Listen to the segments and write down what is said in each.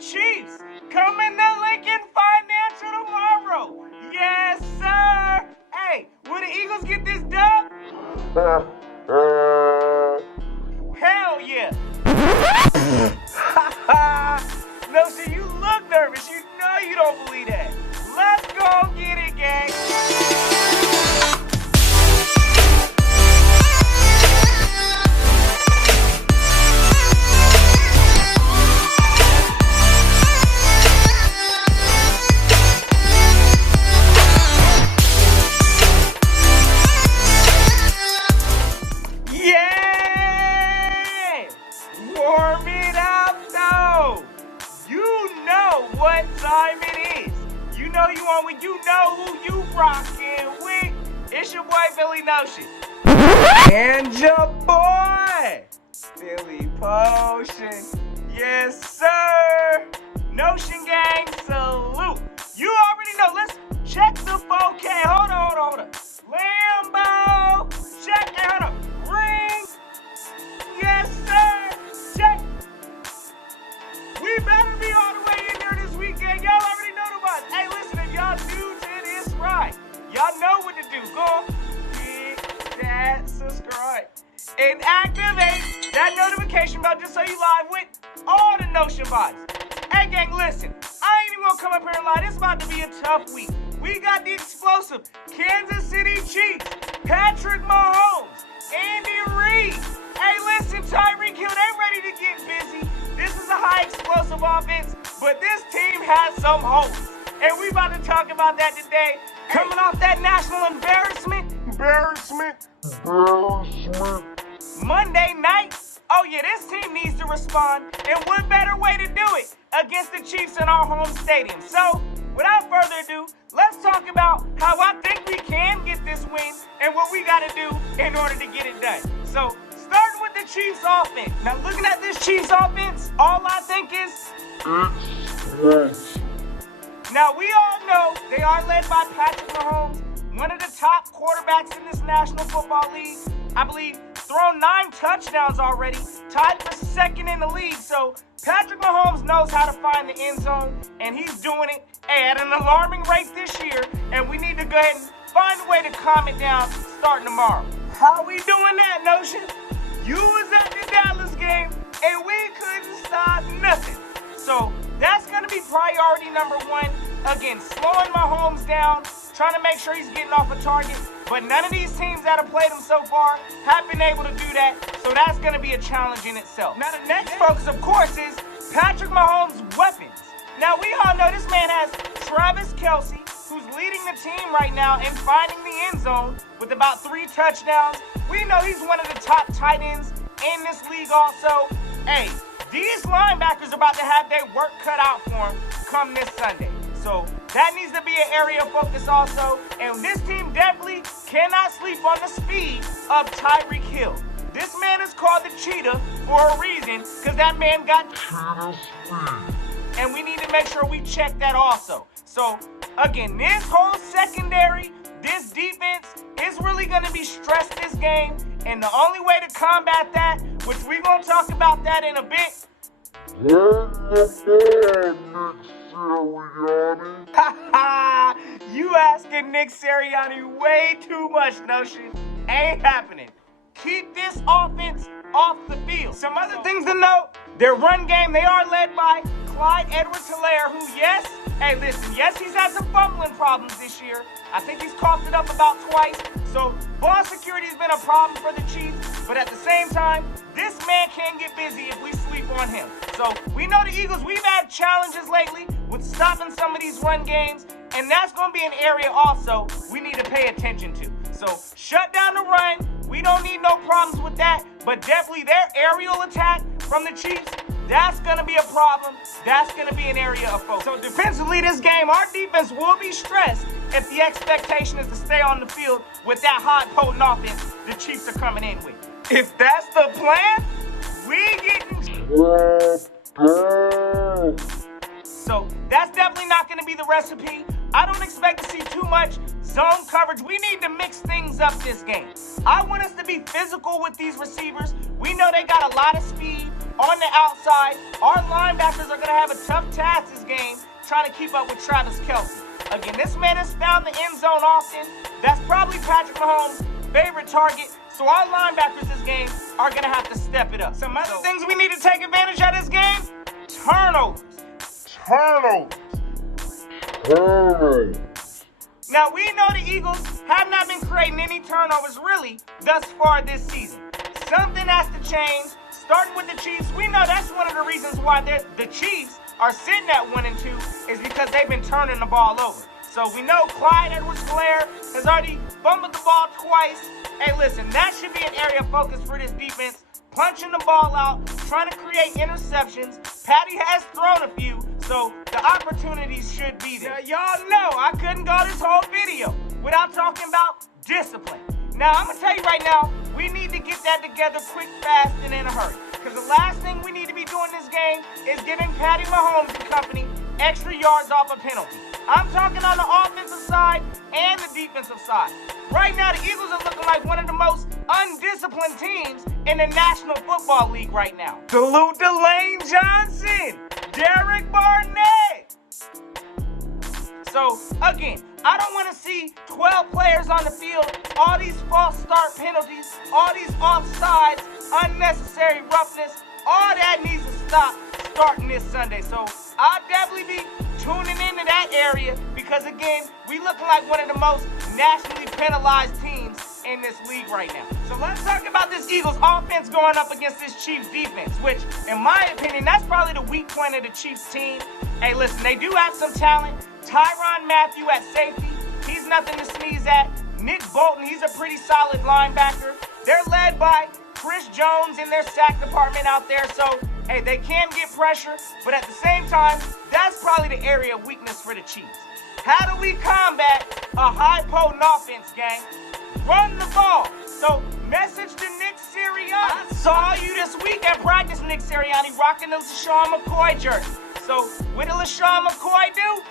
Chiefs coming to Lincoln Financial tomorrow. Yes, sir. Hey, will the Eagles get this dub? Hell yeah. No, see, you look nervous. You know you don't believe that. Let's go get it, gang. Warm it up, though. You know what time it is. You know you on when you know who you rockin' with. It's your boy, Billy Notion. And your boy, Billy Potion. Yes, sir. Notion gang, salute. You already know. Let's check the 4K. Hold on. Lambo. Check it. Hold on. Ring. Yes, sir. Check. We better be all the way in there this weekend. Y'all already know the vibes. Hey, listen, if y'all new to this ride, y'all know what to do. Go hit that subscribe and activate that notification bell just so you live with all the Notion vibes. Hey, gang, listen. I ain't even gonna come up here and lie. This about to be a tough week. We got the explosive Kansas City Chiefs, Patrick Mahomes, Andy Reid. Hey, listen, Tyreek Hill, they ready to get busy. This is a high explosive offense, but this team has some hope. And we about to talk about that today. Coming off that national embarrassment. Monday night. Oh yeah, this team needs to respond. And what better way to do it against the Chiefs in our home stadium? So, without further ado, let's talk about how I think we can get this win and what we got to do in order to get it done. So, starting with the Chiefs offense. Now, looking at this Chiefs offense, all I think is... Now, we all know they are led by Patrick Mahomes, one of the top quarterbacks in this National Football League. I believe thrown 9 touchdowns already, tied for second in the league. So, Patrick Mahomes knows how to find the end zone, and he's doing it at an alarming rate this year, and we need to go ahead and find a way to calm it down starting tomorrow. How we doing that, Notion? You was at the Dallas game, and we couldn't stop nothing. So that's going to be priority number 1. Again, slowing Mahomes down, trying to make sure he's getting off a target. But none of these teams that have played him so far have been able to do that. So that's going to be a challenge in itself. Now, the next focus, of course, is Patrick Mahomes' weapons. Now, we all know this man has Travis Kelce, who's leading the team right now and finding the end zone with about 3 touchdowns. We know he's one of the top tight ends in this league also. Hey, these linebackers are about to have their work cut out for them come this Sunday. So that needs to be an area of focus also. And this team definitely cannot sleep on the speed of Tyreek Hill. This man is called the Cheetah for a reason, because that man got cheetah speed. And we need to make sure we check that also. So, again, this whole secondary, this defense is really going to be stressed this game. And the only way to combat that, which we're going to talk about that in a bit. You asking Nick Sirianni way too much, Notion. Ain't happening. Keep this offense off the field. Some other things to note, their run game, they are led by Clyde Edwards-Helaire, who, yes, he's had some fumbling problems this year. I think he's coughed it up about twice. So, ball security has been a problem for the Chiefs. But at the same time, this man can get busy if we sleep on him. So, we know the Eagles, we've had challenges lately with stopping some of these run games. And that's going to be an area also we need to pay attention to. So, shut down the run. We don't need no problems with that. But definitely their aerial attack from the Chiefs, that's going to be a problem. That's going to be an area of focus. So defensively this game, our defense will be stressed if the expectation is to stay on the field with that hot, potent offense the Chiefs are coming in with. If that's the plan, we getting... So that's definitely not going to be the recipe. I don't expect to see too much zone coverage. We need to mix things up this game. I want us to be physical with these receivers. We know they got a lot of speed. on the outside. Our linebackers are going to have a tough task this game trying to keep up with Travis Kelce. Again, this man has found the end zone often. That's probably Patrick Mahomes' favorite target. So our linebackers this game are going to have to step it up. Some other things we need to take advantage of this game: turnovers. Now, we know the Eagles have not been creating any turnovers really thus far this season. Something has to change. Starting with the Chiefs, we know that's one of the reasons why the Chiefs are sitting at 1-2 is because they've been turning the ball over. So we know Clyde Edwards-Helaire has already fumbled the ball twice. Hey, listen, that should be an area of focus for this defense. Punching the ball out, trying to create interceptions. Patty has thrown a few, so the opportunities should be there. Now, y'all know I couldn't go this whole video without talking about discipline. Now, I'm going to tell you right now, we need to get that together quick, fast, and in a hurry. Because the last thing we need to be doing this game is giving Patty Mahomes and company extra yards off a penalty. I'm talking on the offensive side and the defensive side. Right now, the Eagles are looking like one of the most undisciplined teams in the National Football League right now. Salute to Lane Johnson, Derek Barnett. So, again, I don't want to see 12 players on the field, all these false start penalties, all these offsides, unnecessary roughness. All that needs to stop starting this Sunday. So, I'll definitely be tuning into that area because, again, we looking like one of the most nationally penalized teams in this league right now. So let's talk about this Eagles offense going up against this Chiefs defense, which, in my opinion, that's probably the weak point of the Chiefs team. Hey, listen, they do have some talent. Tyrann Mathieu at safety, he's nothing to sneeze at. Nick Bolton, he's a pretty solid linebacker. They're led by Chris Jones in their sack department out there, so hey, they can get pressure, but at the same time, that's probably the area of weakness for the Chiefs. How do we combat a high potent offense, gang? Run the ball. So, message to Nick Sirianni. I saw you this week at practice, Nick Sirianni, rocking the LeSean McCoy jersey. So, what did LeSean McCoy do?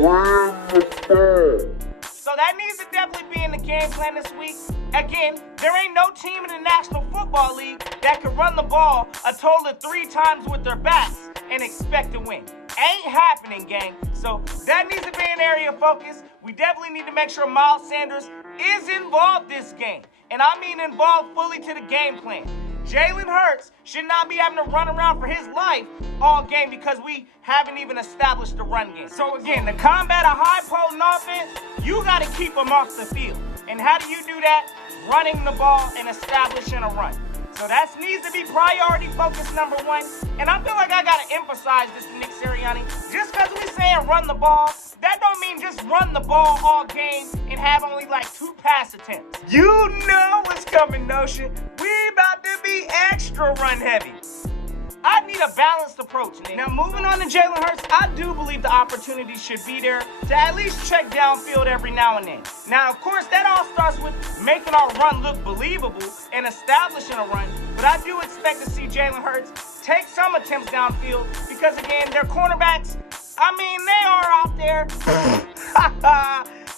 Run the ball. So that needs to definitely be in the game plan this week. Again, there ain't no team in the National Football League that can run the ball a total of 3 times with their backs and expect to win. Ain't happening, gang. So that needs to be an area of focus. We definitely need to make sure Miles Sanders is involved this game. And I mean involved fully to the game plan. Jalen Hurts should not be having to run around for his life all game because we haven't even established the run game. So again, to combat a high potent offense, you got to keep them off the field. And how do you do that? Running the ball and establishing a run. So that needs to be priority focus number 1. And I feel like I got to emphasize this to Nick Sirianni. Just because we saying run the ball, that don't mean just run the ball all game and have only like 2 pass attempts. You know what's coming, Notion. We about to be extra run heavy. I need a balanced approach, Nick. Now, moving on to Jalen Hurts, I do believe the opportunity should be there to at least check downfield every now and then. Now, of course, that all starts with making our run look believable and establishing a run, but I do expect to see Jalen Hurts take some attempts downfield because, again, their cornerbacks, I mean, they are out there.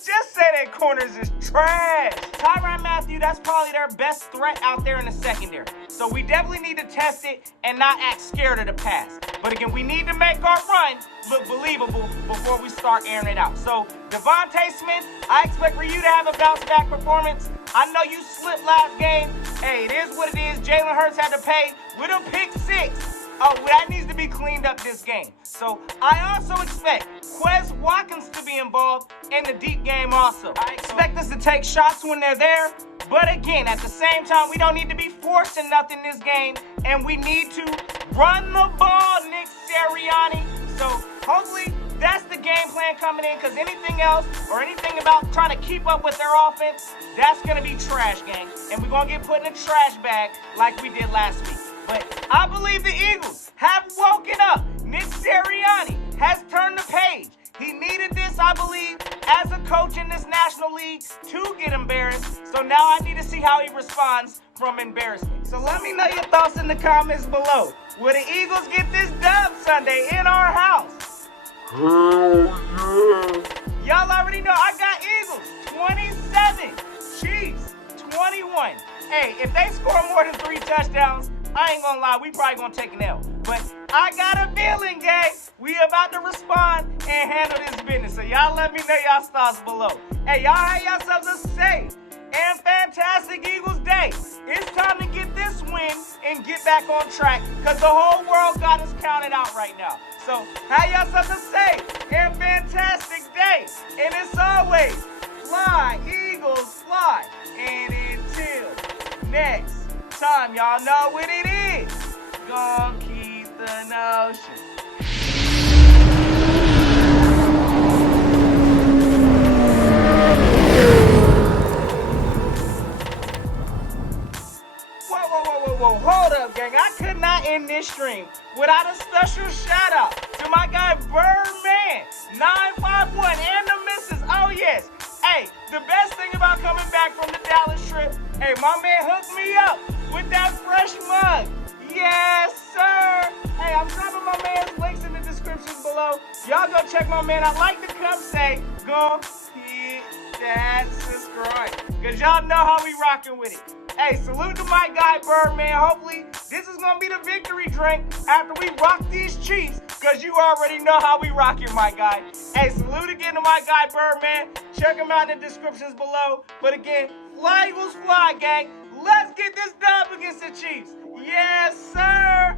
Just say that corners is trash. Tyrann Mathieu, that's probably their best threat out there in the secondary. So we definitely need to test it and not act scared of the pass. But again, we need to make our run look believable before we start airing it out. So Devontae Smith, I expect for you to have a bounce back performance. I know you slipped last game. Hey, it is what it is. Jalen Hurts had to pay with a pick 6. Oh, that needs to be cleaned up this game. So I also expect Quez Watkins to be involved in the deep game also. I expect us to take shots when they're there. But again, at the same time, we don't need to be forcing nothing this game. And we need to run the ball, Nick Sirianni. So hopefully that's the game plan coming in, because anything else or anything about trying to keep up with their offense, that's going to be trash, gang. And we're going to get put in a trash bag like we did last week. But I believe the Eagles have woken up. Nick Sirianni has turned the page. He needed this, I believe, as a coach in this National League to get embarrassed. So now I need to see how he responds from embarrassment. So let me know your thoughts in the comments below. Will the Eagles get this dub Sunday in our house? Hell yeah. Y'all already know I got Eagles 27, Chiefs 21. Hey, if they score more than 3 touchdowns, I ain't gonna lie, we probably gonna take an L. But I got a feeling, gang, we about to respond and handle this business. So y'all let me know y'all thoughts below. Hey, y'all have yourselves a safe and fantastic Eagles day. It's time to get this win and get back on track because the whole world got us counted out right now. So have yourselves a safe and fantastic day. And as always, fly, Eagles, fly. And until next time, y'all know what it is. Gonna keep the notion. Whoa, hold up, gang. I could not end this stream without a special shout out to my guy Birdman 951 and the missus. Oh yes. Hey, the best thing about coming back from the Dallas trip, hey, my man hooked me up with that fresh mug. Yes, sir. Hey, I'm dropping my man's links in the descriptions below. Y'all go check my man. I like the cup say, go hit that subscribe. Cause y'all know how we rocking with it. Hey, salute to my guy Birdman. Hopefully, this is gonna be the victory drink after we rock these Chiefs, cause you already know how we rock it, my guy. Hey, salute again to my guy Birdman. Check him out in the descriptions below. But again, fly Eagles fly, gang. Let's get this dub against the Chiefs. Yes, sir.